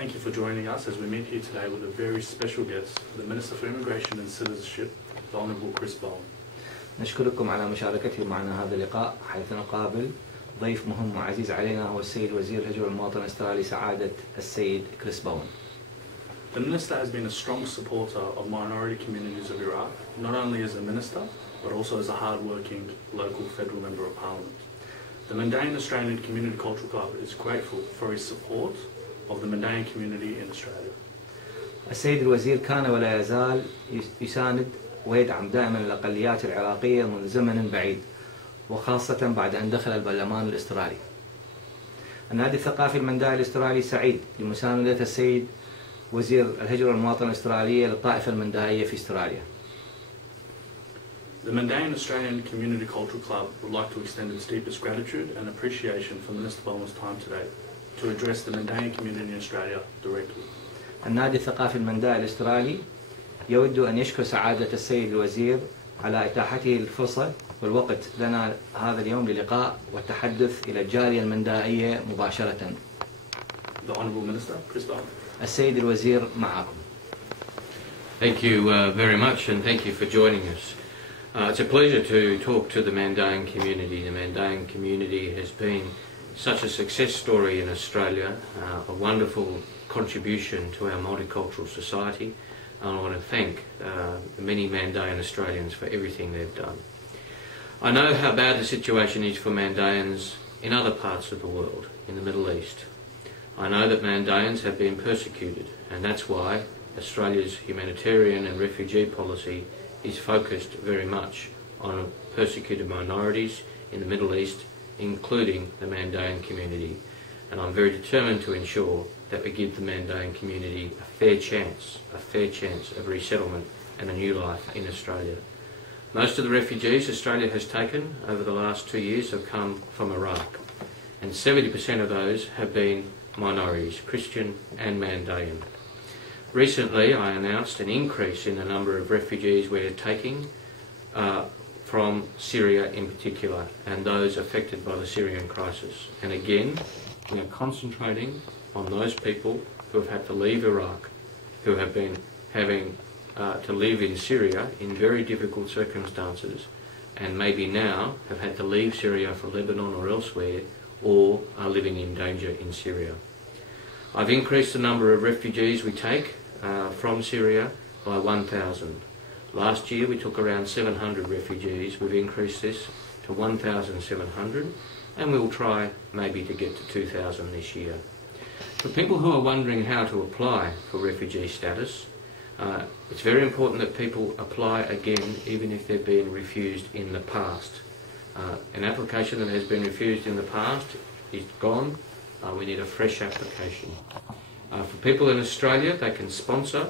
Thank you for joining us as we meet here today with a very special guest, the Minister for Immigration and Citizenship, the Honourable Chris Bowen. نشكركم على مشاركتكم معنا هذا اللقاء، حيث نقابل ضيف مهم وعزيز علينا هو السيد وزير الهجرة والمواطنة الاسترالي سعادة السيد كريس بوون. The Minister has been a strong supporter of minority communities of Iraq, not only as a Minister, but also as a hard-working local federal Member of Parliament. The Mandaean Australian Community Cultural Club is grateful for his support of the Mandaean community in Australia. السيد الوزير كان ولا يزال يساند ويدعم دائما الأقليات العراقية منذ زمن بعيد، وخاصة بعد أن دخل البرلمان الأسترالي. النادي الثقافي المندائي الأسترالي سعيد لمساندة السيد وزير الهجرة والمواطنة الاسترالية للطائفة المندائية في استراليا. The Mandaean Australian Community Cultural Club would like to extend its deepest gratitude and appreciation for Minister Bowen's time today to address the Mandaean community in Australia directly. النادي الثقافي المندائي الأسترالي يود أن يشكر سعادة السيد الوزير على إتاحته الفرصة والوقت لنا هذا اليوم للقاء والتحدث إلى الجالية المندائية مباشرة. The Honourable Minister, Chris Bowen. السيد الوزير معكم. Thank you very much, and thank you for joining us. It's a pleasure to talk to the Mandaean community. The Mandaean community has been such a success story in Australia, a wonderful contribution to our multicultural society, and I want to thank the many Mandaean Australians for everything they've done. I know how bad the situation is for Mandaeans in other parts of the world, in the Middle East. I know that Mandaeans have been persecuted, and that's why Australia's humanitarian and refugee policy is focused very much on persecuted minorities in the Middle East, including the Mandaean community. And I'm very determined to ensure that we give the Mandaean community a fair chance of resettlement and a new life in Australia. Most of the refugees Australia has taken over the last 2 years have come from Iraq, and 70% of those have been minorities, Christian and Mandaean. Recently I announced an increase in the number of refugees we're taking from Syria in particular, and those affected by the Syrian crisis. And again, we are concentrating on those people who have had to leave Iraq, who have been having to live in Syria in very difficult circumstances, and maybe now have had to leave Syria for Lebanon or elsewhere, or are living in danger in Syria. I've increased the number of refugees we take from Syria by 1,000. Last year we took around 700 refugees. We've increased this to 1,700, and we'll try maybe to get to 2,000 this year. For people who are wondering how to apply for refugee status, it's very important that people apply again even if they've been refused in the past. An application that has been refused in the past is gone. We need a fresh application. For people in Australia, they can sponsor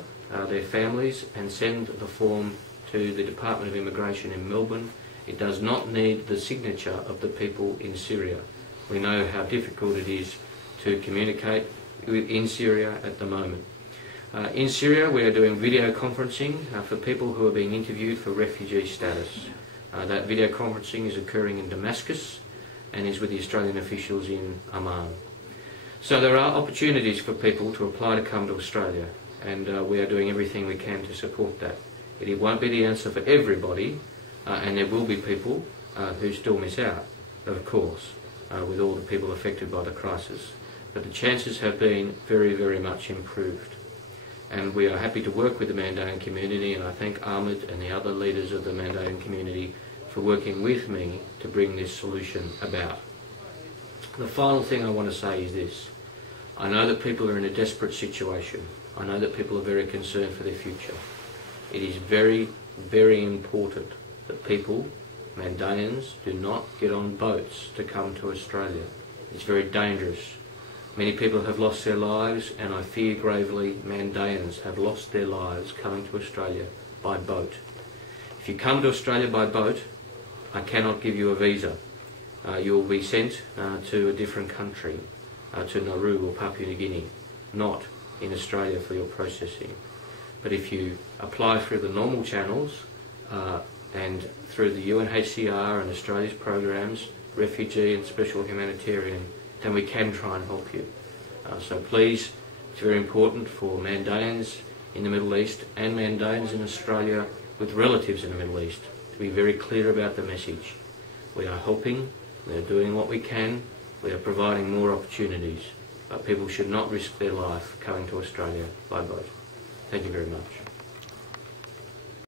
their families and send the form to the Department of Immigration in Melbourne. It does not need the signature of the people in Syria. We know how difficult it is to communicate in Syria at the moment. In Syria we are doing video conferencing for people who are being interviewed for refugee status. That video conferencing is occurring in Damascus and is with the Australian officials in Amman. So there are opportunities for people to apply to come to Australia, and we are doing everything we can to support that. It won't be the answer for everybody, and there will be people who still miss out, of course, with all the people affected by the crisis. But the chances have been very, very much improved. And we are happy to work with the Mandaean community, and I thank Ahmed and the other leaders of the Mandaean community for working with me to bring this solution about. The final thing I want to say is this. I know that people are in a desperate situation. I know that people are very concerned for their future. It is very, very important that people, Mandaeans, do not get on boats to come to Australia. It's very dangerous. Many people have lost their lives, and I fear gravely Mandaeans have lost their lives coming to Australia by boat. If you come to Australia by boat, I cannot give you a visa. You will be sent to a different country, to Nauru or Papua New Guinea, not in Australia for your processing. But if you apply through the normal channels and through the UNHCR and Australia's programs, refugee and special humanitarian, then we can try and help you. So please It's very important for Mandaeans in the Middle East and Mandaeans in Australia with relatives in the Middle East to be very clear about the message. We are helping, we are doing what we can, we are providing more opportunities, but people should not risk their life coming to Australia by boat. Thank you very much.